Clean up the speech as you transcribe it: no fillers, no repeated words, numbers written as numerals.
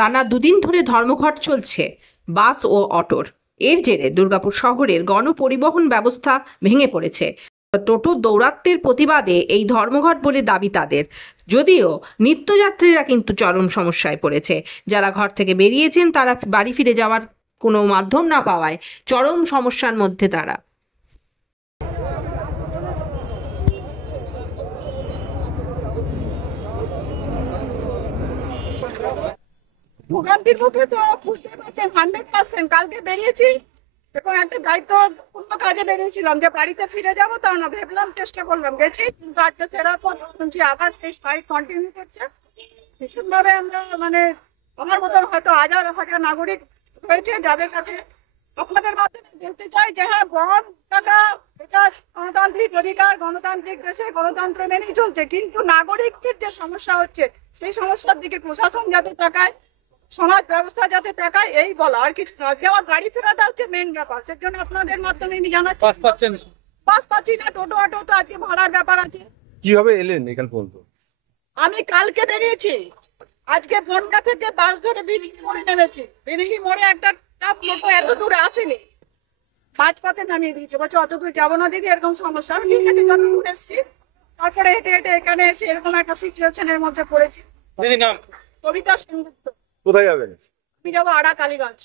টানা দুদিন ধরে ধর্মঘট চলছে বাস ও অটোর। এর জেরে দুর্গাপুর শহরের গণপরিবহন ব্যবস্থা ভেঙে পড়েছে। টোটো দৌরাত্ম্যের প্রতিবাদে এই ধর্মঘট বলে দাবি তাদের। যদিও নিত্যযাত্রীরা কিন্তু চরম সমস্যায় পড়েছে। যারা ঘর থেকে বেরিয়েছেন তারা বাড়ি ফিরে যাওয়ার কোনো মাধ্যম না পাওয়ায় চরম সমস্যার মধ্যে তারা। ভোগান্তির মুখে তো বুঝতে পারছেন 100%। কালকে বেরিয়েছি এবং একটা দায়িত্বপূর্ণ কাজে বেরিয়েছিলাম যে বাড়িতে ফিরে যাবো, তা না ভেবলাম চেষ্টা করলাম, গেছি, কিন্তু আজকে ফেরার পর শুনছি আবার সেই স্ট্রাইক কন্টিনিউ করছে। ভীষণভাবে আমরা আমার মতন হয়তো হাজার হাজার নাগরিক রয়েছে যাদের কাছে আপনাদের মাধ্যমে বলতে চাই যে হ্যাঁ, বন টাকা এটা গণতান্ত্রিক অধিকার, গণতান্ত্রিক দেশে গণতন্ত্র মেনেই চলছে, কিন্তু নাগরিকদের যে সমস্যা হচ্ছে সেই সমস্যার দিকে প্রশাসন যাতে তাকায়, সমাজ ব্যবস্থা যাতে তাকায়, এই বলা, আর কিছু না। আজকে আমার বাড়ি ফেরাটা হচ্ছে মেন ব্যাপার, সেজন্য আপনাদের মাধ্যমে আমি জানাচ্ছি। বাস পাচ্ছি না, টোটো অটো তো আজকে ভাড়ার ব্যাপার আছে। কিভাবে এলেন এখান পর্যন্ত? আমি কালকে বেরিয়েছি, আজকে বনগা থেকে বাস ধরে বিরিঙ্গি মোড়ে নেমেছি। বিরিঙ্গি মোড়ে একটা টোটো এত দূরে আসেনি, মাঝপথে নামিয়ে দিয়েছে, বলছে অত দূর যাবো না দিদি, এরকম সমস্যা। আমি ঠিক আছে, যত দূর এসেছি, তারপরে হেঁটে হেঁটে এখানে এসে এরকম একটা সিচুয়েশনের মধ্যে পড়েছি। দিদি নাম? কবিতা সেনগুপ্ত। কোথায় যাবেন? আমি যাবো আড়া কালীগঞ্জ।